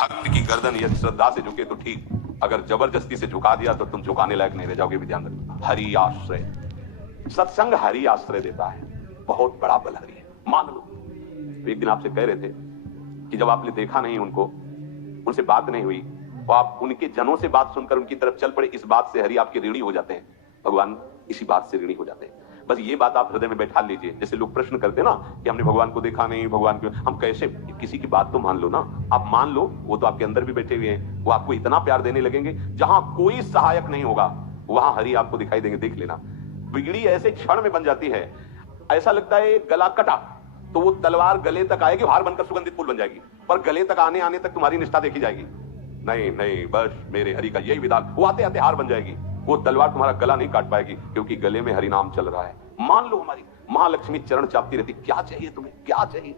भक्त की गर्दन यदि श्रद्धा से झुके तो ठीक, अगर जबरदस्ती से झुका दिया तो तुम झुकाने लायक नहीं रह जाओगे। भी ध्यान रखना, हरि आश्रय, सत्संग हरि आश्रय देता है, बहुत बड़ा बल हरि है, मान लो। एक दिन आपसे कह रहे थे कि जब आपने देखा नहीं उनको, उनसे बात नहीं हुई, तो आप उनके जनों से बात सुनकर उनकी तरफ चल पड़े, इस बात से हरि आपके ऋणी हो जाते हैं, भगवान इसी बात से ऋणी हो जाते हैं। बस ये बात आप हृदय में बैठा लीजिए। जैसे लोग प्रश्न करते हैं ना कि हमने भगवान को देखा नहीं, भगवान को हम कैसे, किसी की बात तो मान लो ना, आप मान लो, वो तो आपके अंदर भी बैठे हुए हैं, वो आपको इतना प्यार देने लगेंगे, जहां कोई सहायक नहीं होगा वहां हरि आपको दिखाई देंगे। देख लेना, बिगड़ी ऐसे क्षण में बन जाती है, ऐसा लगता है गला कटा तो वो तलवार गले तक आएगी, हार बनकर सुगंधित फूल बन जाएगी, पर गले तक आने आने तक तुम्हारी निष्ठा देखी जाएगी। नहीं नहीं, बस मेरे हरि का यही विधान, वो आते आते हार बन जाएगी, वो तलवार तुम्हारा गला नहीं काट पाएगी, क्योंकि गले में हरि नाम चल रहा है। मान लो हमारी महालक्ष्मी चरण चापती रहती, क्या चाहिए तुम्हें, क्या चाहिए?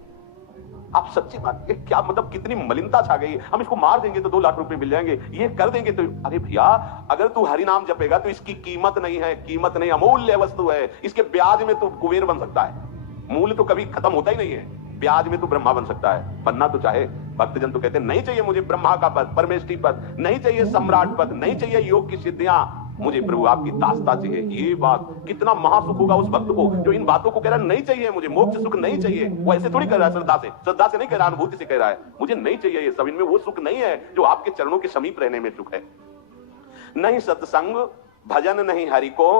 आप सच्ची बात, ये क्या मतलब, कितनी मलिनता छा गई है। हम इसको मार देंगे तो 2 लाख रुपए मिल जाएंगे, ये कर देंगे तो, अरे भैया अगर तू हरि नाम जपेगा तो इसकी कीमत नहीं है, कीमत नहीं, अमूल्य वस्तु है, इसके ब्याज में तू कुबेर बन सकता है, मूल्य तो कभी खत्म होता ही नहीं है, ब्याज में तो ब्रह्मा बन सकता है, बनना तो चाहे। भक्तजन तो कहते हैं नहीं चाहिए मुझे ब्रह्मा का पद, परमेष्ठी पद, नहीं चाहिए सम्राट पद, नहीं चाहिए योग की सिद्धियां, मुझे प्रभु आपकी दास्ता चाहिए। ये बात कितना महासुख होगा उस भक्त को जो इन बातों को कह रहा है, नहीं चाहिए मुझे मोक्ष सुख नहीं चाहिए। वो ऐसे थोड़ी कह रहा है, श्रद्धा से नहीं कह रहा, अनुभूति से कह रहा है, मुझे नहीं चाहिए ये सब, इनमें वो सुख नहीं है जो आपके चरणों के समीप रहने में सुख है। नहीं सत्संग भजन नहीं हरि को,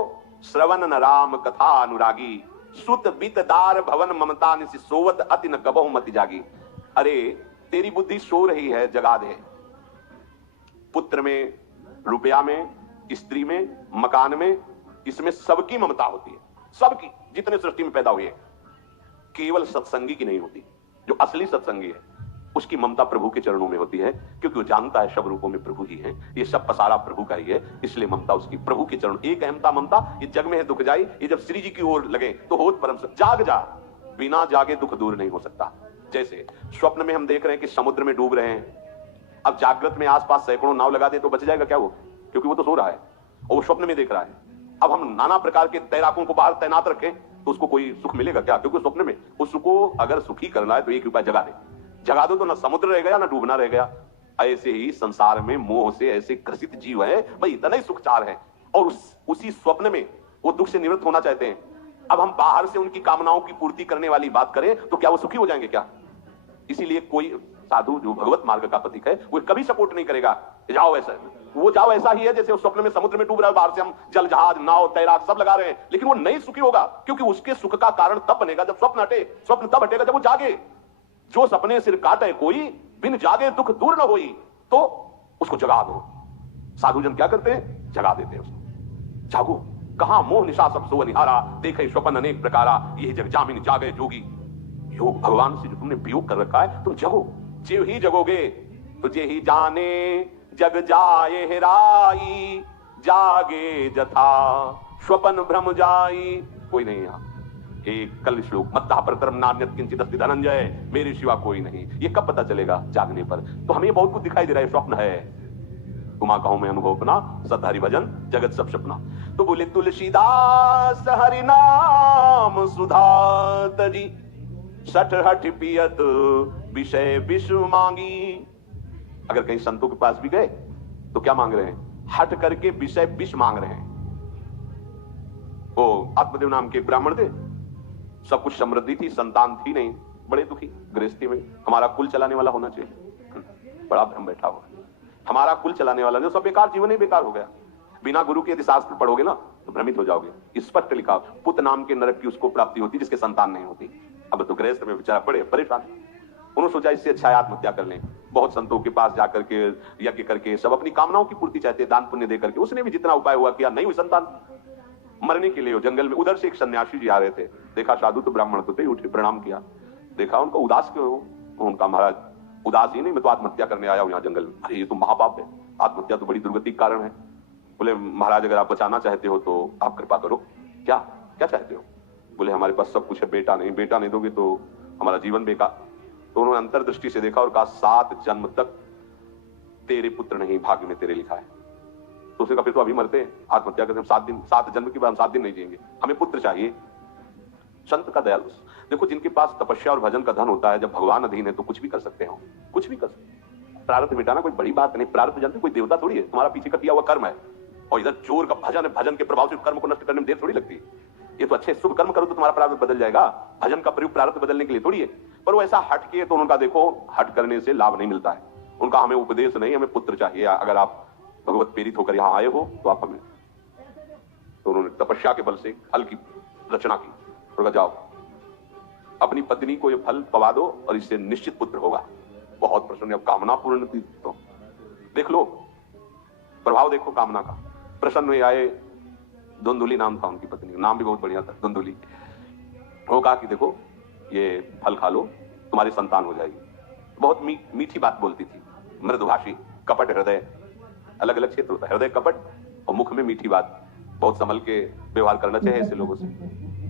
श्रवण न राम कथा अनुरागी, सुत बीतदार भवन ममता निसि सोवत अति न कबहु मति जागी। अरे तेरी बुद्धि सो रही है, जगा दे। पुत्र में, रुपया में, स्त्री में, मकान में, इसमें सबकी ममता होती है, सबकी, जितने सृष्टि में पैदा हुए, केवल सत्संगी की नहीं होती। जो असली सत्संगी है उसकी ममता प्रभु के चरणों में होती है, क्योंकि वो जानता है सब रूपों में प्रभु ही है, ये सब पसारा प्रभु का ही है, इसलिए ममता उसकी प्रभु के चरण। एक अहमता ममता, ये जग में है दुख जाई, ये जब श्री जी की ओर लगे तो होत परम सुख। जाग जा, बिना जागे दुख दूर नहीं हो सकता। जैसे स्वप्न में हम देख रहे हैं कि समुद्र में डूब रहे हैं, अब जागृत में आसपास सैकड़ों नाव लगा दे तो बच जाएगा क्या वो? क्योंकि वो तो सो रहा है और वो स्वप्न में देख रहा है। अब हम नाना प्रकार के तैराकों को बाहर तैनात रखें तो उसको कोई सुख मिलेगा क्या? क्योंकि स्वप्न में उसको अगर सुखी करना है तो एक उपाय, जगा दे, जगा दो तो ना समुद्र रह गया ना डूबना रह गया। ऐसे ही संसार में मोह से ऐसे ग्रसित जीव है, भाई इतना ही सुखचार है, और उसी स्वप्न में वो दुख से निवृत्त होना चाहते हैं। अब हम बाहर से उनकी कामनाओं की पूर्ति करने वाली बात करें तो क्या वो सुखी हो जाएंगे क्या? इसीलिए कोई साधु जो भगवत मार्ग का पथिक है वो कभी सपोर्ट नहीं करेगा जाओ ऐसा, वो जाओ ऐसा ही है जैसे उस स्वप्न में समुद्र में डूब रहा है, बाहर से हम जल जहाज नाव तैराक सब लगा रहे हैं, लेकिन वो नहीं सुखी होगा, क्योंकि उसके सुख का कारण तब बनेगा जब स्वप्न हटे। स्वप्न तब हटेगा जब वो जागे। जो सपने सिर काटे कोई, बिन जागे दुख दूर न होई, तो उसको जगा दो। साधुजन क्या करते हैं? जगा देते हैं उसको। जागो, कहां मोह निशा सब सो निहारा, देखे स्वप्न अनेक प्रकारा, यही जग जामिन जागे जोगी। योग भगवान से जो तुमने वियोग कर रखा है, तुम जगो, जीव ही जगोगे, तुझे ही जाने जग जाए हेराई, जागे जथा स्वपन भ्रम जाई। कोई नहीं यहाँ। एक कल श्लोक, मत्तः परतरम नान्यत् किंचित् अस्ति धनंजय, मेरे सिवा कोई नहीं। ये कब पता चलेगा? जागने पर। तो हमें बहुत कुछ दिखाई दे रहा है, स्वप्न है। तुमा कहूं मैं अनुभव अपना, सत हरि भजन जगत सब सपना। तो बोले तुलसीदास हरि नाम सुधा तरी, सठ हठ पियत विषय विश्व मांगी। अगर कहीं संतों के पास भी गए तो क्या मांग रहे हैं? हट करके विषय विष मांग रहे हैं। वो आत्मदेव नाम के ब्राह्मण थे, सब कुछ समृद्धि थी, संतान थी नहीं, बड़े दुखी गृहस्थी में। हमारा कुल चलाने वाला होना चाहिए, बड़ा भ्रम बैठा हुआ। हमारा कुल चलाने वाला नहीं, सब बेकार, जीवन ही बेकार हो गया। बिना गुरु के यदि शास्त्र पढ़ोगे ना तो भ्रमित हो जाओगे। स्पष्ट लिखा, पुत्र नाम के नरक की उसको प्राप्ति होती जिसके संतान नहीं होती। अब तो गृहस्थ में बेचारा पड़े परेशान, उन्होंने सोचा इससे अच्छा आत्महत्या कर लें। बहुत संतों के पास जाकर के यज्ञ करके सब अपनी कामनाओं की पूर्ति चाहते, दान पुण्य दे करके। उसने भी जितना उपाय हुआ किया, नहीं हुई संतान, मरने के लिए हो जंगल में। उधर से एक सन्यासी जी आ रहे थे, देखा साधु तो ब्राह्मण तो थे, उठे प्रणाम किया, देखा उनको उदास क्यों हो? उनका महाराज उदास ही नहीं, मैं तो आत्महत्या करने आया हूं यहाँ जंगल में। अरे ये तो महापाप है, आत्महत्या तो बड़ी दुर्गति का कारण है। बोले महाराज अगर आप बचाना चाहते हो तो आप कृपा करो। क्या क्या चाहते हो? बोले हमारे पास सब कुछ है, बेटा नहीं, बेटा नहीं दोगे तो हमारा जीवन बेकार। तो उन्होंने अंतर्दृष्टि से देखा और कहा 7 जन्म तक तेरे पुत्र नहीं भाग्य में तेरे लिखा है। तो उसने कहा फिर तो अभी मरते हैं, आत्महत्या करते हैं, 7 दिन, 7 जन्म के बाद हम 7 दिन नहीं जिएंगे, हमें पुत्र चाहिए। संत का दयालु। देखो जिनके पास तपस्या और भजन का धन होता है, जब भगवान अधीन है तो कुछ भी कर सकते हो, कुछ भी कर सकते। प्रारब्ध मिटाना कोई बड़ी बात नहीं। प्रारब्ध जानते कोई देवता थोड़ी है, तुम्हारा पीछे का किया हुआ कर्म है। और इधर चोर का भजन है, भजन के प्रभाव से कर्म को नष्ट करने में देर थोड़ी लगती है। ये तो अच्छे शुभ कर्म करो तो तुम्हारा प्रारब्ध बदल जाएगा। भजन का प्रयोग प्रारब्ध बदलने के लिए थोड़ी है। पर वो ऐसा हट किए तो उनका देखो हट करने से लाभ नहीं मिलता है। उनका हमें उपदेश नहीं, हमें पुत्र चाहिए। अगर आप भगवत प्रेरित होकर यहाँ आए हो तो आप हमें, तो उन्होंने तपस्या के बल से फल की रचना की। तो जाओ अपनी पत्नी को ये फल पवा दो और इससे निश्चित पुत्र होगा। बहुत प्रसन्न, अब कामना पूर्ण थी तो देख लो प्रभाव, देखो कामना का। प्रसन्न हुए आए, धुंधुली नाम था उनकी पत्नी, नाम भी बहुत बढ़िया था, धुंधुली। वो कहा कि देखो ये फल खा लो, तुम्हारी संतान हो जाएगी। बहुत मीठी बात बोलती थी, मृदुभाषी, कपट हृदय, अलग अलग क्षेत्र होता है, हृदय कपट और मुख में मीठी बात। बहुत संभल के व्यवहार करना चाहिए ऐसे लोगों से।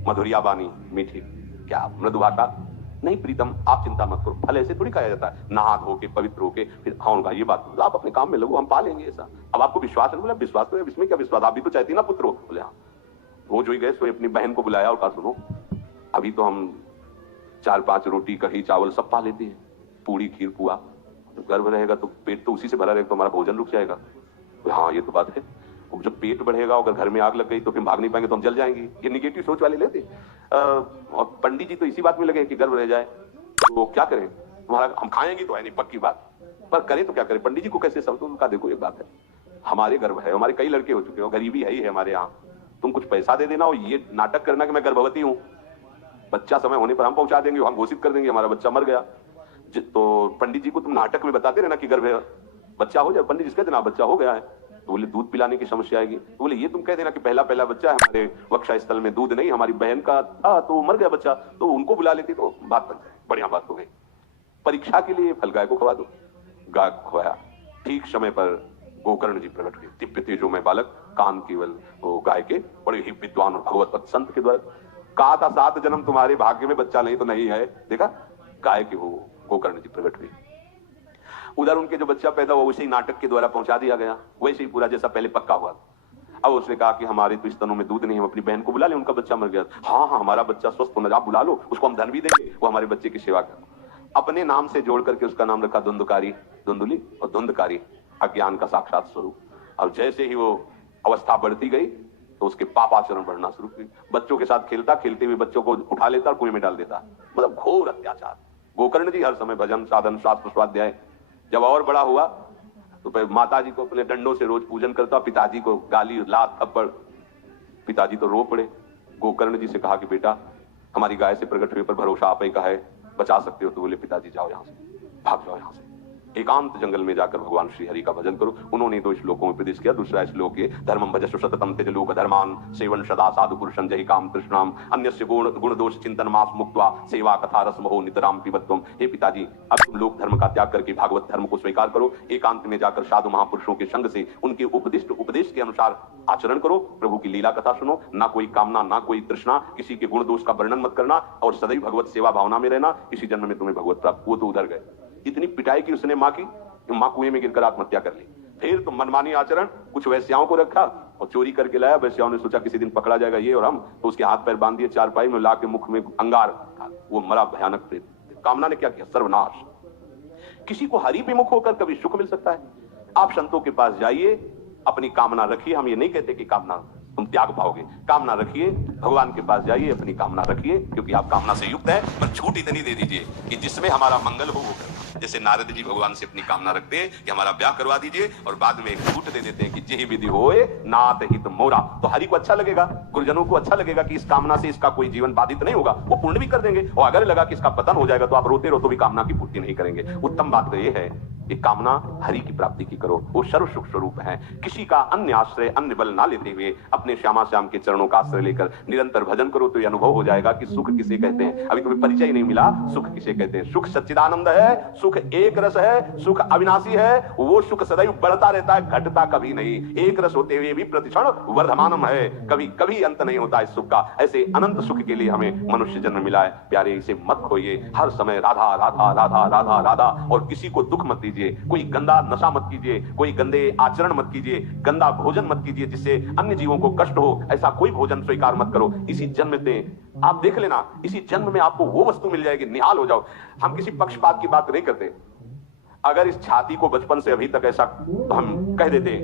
मधुरिया बानी, मीठी, क्या मृदुभाषा नहीं। प्रीतम आप चिंता मत करो, फल ऐसे थोड़ी खाया जाता है, नहा धो के पवित्र होके फिर। हाँ उनका ये बात, आप अपने काम में लगो, हम पा लेंगे ऐसा। अब आपको विश्वास नहीं, बोला विश्वास तो इसमें क्या विश्वास, आप भी तो चाहती ना पुत्र हो। बोले हाँ। वो जो ही गए सो अपनी बहन को बुलाया और कहा सुनो अभी तो हम 4-5 रोटी कढ़ी चावल सब पा लेते हैं, पूरी खीर पुआ, तो गर्भ रहेगा तो पेट तो उसी से भरा रहेगा, तो हमारा भोजन रुक जाएगा। हाँ ये तो बात है, जब पेट बढ़ेगा अगर घर में आग लग गई तो फिर भाग नहीं पाएंगे तो हम जल जाएंगे। ये निगेटिव सोच वाले लेते। और पंडित जी तो इसी बात में लगे कि गर्भ रह जाए तो क्या करें, तुम्हारा हम खाएंगे तो है नहीं पक्की बात, पर करें तो क्या करें। पंडित जी को कैसे समझो, उनका देखो एक बात है, हमारे गर्भ है, हमारे कई लड़के हो चुके हो, गरीबी है ही है हमारे यहाँ, तुम कुछ पैसा दे देना और ये नाटक करना कि मैं गर्भवती हूँ, बच्चा समय होने पर हम पहुंचा देंगे, हम घोषित कर देंगे हमारा बच्चा मर गया। तो पंडित जी को तुम नाटक में बताते रहना कि गर्भ है, बच्चा हो जाए। पंडित जी कहते ना बच्चा हो गया है, तो बोले दूध पिलाने की समस्या आएगी। तो बोले ये तुम कह देना कि पहला बच्चा है, हमारे वक्षा स्थल में दूध नहीं, हमारी बहन का था तो मर गया बच्चा, तो उनको बुला लेती तो बात बन जाए, बढ़िया बात हो गई। परीक्षा के लिए फल गाय को खवा दो, गाय को खवाया, ठीक समय पर गोकर्ण जी प्रकट हुए, दिव्य तेजो में बालक, कान केवल वो गाय के, बड़े ही विद्वान और भगवत संत के द्वारा। कहा था 7 जन्म तुम्हारे भाग्य में बच्चा नहीं तो नहीं है, देखा गाय के वो गोकर्ण जी प्रकट हुए। उधर उनके जो बच्चा पैदा हुआ उसे ही नाटक के द्वारा पहुंचा दिया गया, वैसे ही पूरा जैसा पहले पक्का हुआ। अब उसने कहा कि हमारे तो स्तनों में दूध नहीं, हम अपनी बहन को बुला ले, उनका बच्चा मर गया। हाँ हाँ हमारा बच्चा स्वस्थ होना, आप बुला लो, उसको हम धन भी देंगे, वो हमारे बच्चे की सेवा कर। अपने नाम से जोड़ करके उसका नाम रखा धुंधकारी, धुंधुली और धुंधकारी, अज्ञान का साक्षात स्वरूप। और जैसे ही वो अवस्था बढ़ती गई तो उसके पाप आचरण बढ़ना शुरू हुए। बच्चों के साथ खेलता, खेलते हुए बच्चों को उठा लेता और कुएं में डाल देता, मतलब घोर अत्याचार। गोकर्ण जी हर समय भजन साधन शास्त्र स्वाध्याय। जब और बड़ा हुआ तो माता जी को अपने डंडों से रोज पूजन करता, पिताजी को गाली लात थप्पड़। पिताजी तो रो पड़े। गोकर्ण जी से कहा कि बेटा हमारी गाय से प्रकट हुए पर भरोसा आप ही का है, बचा सकते हो। तो बोले पिताजी जाओ यहाँ से, भाग जाओ यहाँ से, एकांत जंगल में जाकर भगवान श्री हरि का भजन करो। उन्होंने 2 श्लोकों में उपदेश किया। दूसरा श्लोक है धर्मं भजस्व सततम त्यज लोक धर्मान सेवन सदा साधु पुरुषं जहि काम तृष्णाम अन्यस्य गुण दोष चिंतन मास मुक्त्वा सेवा कथा रस मोह नितराम पिबत्वम। हे पिताजी अब तुम लोक धर्म का त्याग करके भागवत धर्म को स्वीकार करो, एकांत में जाकर साधु महापुरुषों के संग से उनके उपदिष्ट उपदेश के अनुसार आचरण करो, प्रभु की लीला कथा सुनो, ना कोई कामना ना कोई तृष्णा, किसी के गुण दोष का वर्णन मत करना और सदैव भगवत सेवा भावना में रहना, इसी जन्म में तुम्हें भगवत प्राप्त। वो तो उधर गए, इतनी पिटाई की उसने मां की, मां कुएं में गिरकर आत्महत्या कर ली। फिर तो मनमानी आचरण, कुछ वैश्याओं को रखा और चोरी करके लाया। वैश्याओं ने सोचा किसी दिन पकड़ा जाएगा ये और हम, तो उसके हाथ पैर बांध दिए, चारपाई में ला के मुख में अंगार, वो मरा भयानक प्रेत। कामना ने क्या किया, सर्वनाश। किसी को हरि विमुख होकर कभी सुख मिल सकता है? आप संतों के पास जाइए, अपनी कामना रखिए। हम ये नहीं कहते कि कामना तुम त्याग पाओगे, कामना रखिए, भगवान के पास जाइए, अपनी कामना रखिए, क्योंकि आप कामना से युक्त है। पर छूट इतनी दे दीजिए कि जिसमें हमारा मंगल हो वो करना। जैसे नारद जी भगवान से अपनी कामना रखते हैं कि हमारा ब्याह करवा दीजिए, और बाद में एक छूट दे देते हैं कि जेहि विधि होए नाथ हित मोरा। तो हरि को अच्छा लगेगा, गुरुजनों को अच्छा लगेगा कि इस कामना से इसका कोई जीवन बाधित नहीं होगा, वो पूर्ण भी कर देंगे। और अगर लगा कि इसका पतन हो जाएगा तो आप रोते रहो तो भी कामना की पूर्ति नहीं करेंगे। उत्तम बात तो ये है कि कामना हरि की प्राप्ति की करो, वो सर्व सुख स्वरूप है। किसी का अन्य आश्रय अन्य बल ना लेते हुए अपने श्यामा श्याम के चरणों का आश्रय लेकर निरंतर भजन करो तो ये अनुभव हो जाएगा कि सुख किसे कहते हैं। अभी तुम्हें परिचय ही नहीं मिला, सुख किसे कहते हैं। सुख सच्चिदानंद है, सुख एक रस है, सुख अविनाशी है। वो सुख सदैव बढ़ता रहता है, घटता कभी नहीं। एक रस होते हुए भी प्रतिक्षण वर्धमानम है, कभी कभी अंत नहीं होता इस सुख का। ऐसे अनंत सुख के लिए हमें मनुष्य जन्म मिला है। प्यारे इसे मत खोइए, हर समय राधा राधा राधा राधा राधा, और किसी को दुख मत दीजिए। कोई गंदा नशा मत कीजिए, कोई गंदे आचरण मत कीजिए, गंदा भोजन मत कीजिए जिससे अन्य जीवों को कष्ट हो। ऐसा कोई भोजन स्वीकार मत करो। इसी जन्म में आप देख लेना, इसी जन्म में आपको वो वस्तु मिल जाएगी, निहाल हो जाओ। हम किसी पक्षपात की बात नहीं करते। अगर इस छाती को बचपन से अभी तक ऐसा हम कह देते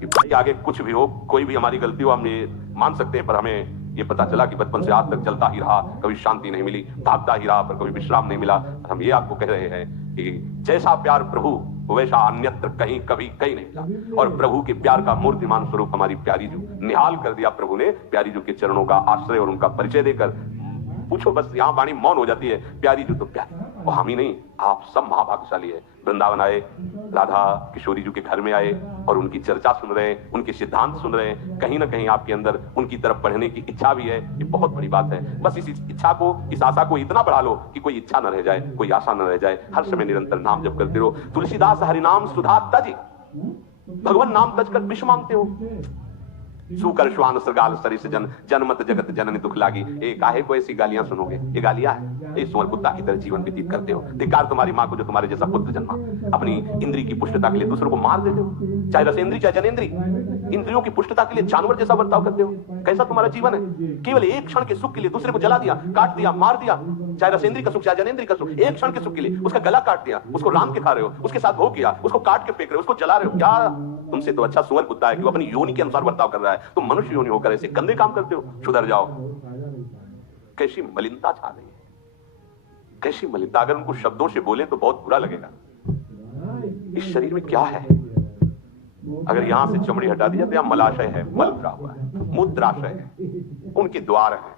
कि भाई आगे कुछ भी हो, कोई भी हमारी गलती हो, हम ये मान सकते हैं, पर हमें ये पता चला कि बचपन से आज तक चलता ही रहा, कभी शांति नहीं मिली, भागता ही रहा, पर कभी विश्राम नहीं मिला। हम ये आपको कह रहे हैं कि जैसा प्यार प्रभु वैसा अन्यत्र कहीं कभी कहीं नहीं मिला। और प्रभु के प्यार का मूर्तिमान स्वरूप हमारी प्यारी जू निहाल कर दिया प्रभु ने, प्यारी जू के चरणों का आश्रय और उनका परिचय देकर। पूछो बस, यहाँ वाणी मौन हो जाती है, प्यारी जू तो प्यारी, वो हम ही नहीं, आप सब महाभाग्यशाली है। वृंदावन आए, राधा किशोरी जी के घर में आए और उनकी चर्चा सुन रहे हैं, उनके सिद्धांत सुन रहे हैं। कहीं ना कहीं आपके अंदर उनकी तरफ बढ़ने की इच्छा भी है, ये बहुत बड़ी बात है। बस इस इच्छा को, इस आशा को इतना बढ़ा लो कि कोई इच्छा न रह जाए, कोई आशा न रह जाए। हर समय निरंतर नाम जप करते रहो। तुलसीदास हरिनाम सुधा तज, भगवान नाम तज कर विष मांगते हो। सुकर श्वान सगाल सरिस जन, जनमत जगत जननी दुख लागी। ए काहे को ऐसी गालियां सुनोगे? ये गालियां है, ये सुअर कुत्ता की तरह जीवन व्यतीत करते हो। धिक्कार तुम्हारी मां को जो तुम्हारे जैसा पुत्र जन्मा। अपनी इंद्री की पुष्टता के लिए दूसरों को मार देते हो, चाहे रसेंद्री चाहे जनेंद्री। इंद्रियों की पुष्टता के लिए जानवर जैसा बर्ताव करते हो। कैसा तुम्हारा जीवन है? केवल एक क्षण के सुख के लिए दूसरे को जला दिया, काट दिया, मार दिया। चाहे रसेंद्री का सुख चाहे जनेंद्री का सुख, एक क्षण के सुख के लिए उसका गला काट दिया, उसको राम के खा रहे हो, उसके साथ भोग किया, उसको काट के फेंक रहे हो, उसको जला रहे हो। क्या तुमसे तो अच्छा सुअर कुत्ता है कि वो अपनी योनि के अनुसार बर्ताव कर रहा है। तुम मनुष्य योनि होकर ऐसे गंदे काम करते हो। सुधर जाओ। कैसी मलिनता छा रही है, कैसी मलिनता। अगर उनको शब्दों से बोले तो बहुत बुरा लगेगा। इस शरीर में क्या है? अगर यहां से चमड़ी हटा दी जाए तो यहां मलाशय है, मल भरा हुआ है, मूत्राशय है, उनके द्वार है।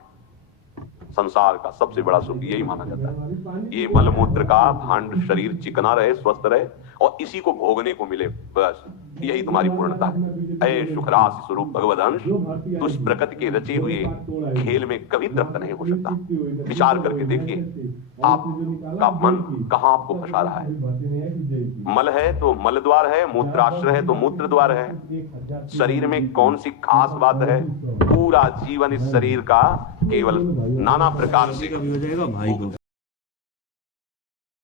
संसार का सबसे बड़ा सुख यही माना जाता है, ये मलमूत्र का भांड शरीर चिकना रहे, स्वस्थ रहे और इसी को भोगने को मिले, बस यही तुम्हारी पूर्णता है। ऐ सुखरास स्वरूप भगवदंश, तू इस प्रकृति के रचे हुए खेल में कभी तृप्त नहीं हो सकता। विचार करके देखिए आपका मन कहां आपको फंसा रहा है। मल है तो मल द्वार है, मूत्राश्रय है तो मूत्र द्वार है। शरीर में कौन सी खास बात है? पूरा जीवन इस शरीर का केवल नाना प्रकार से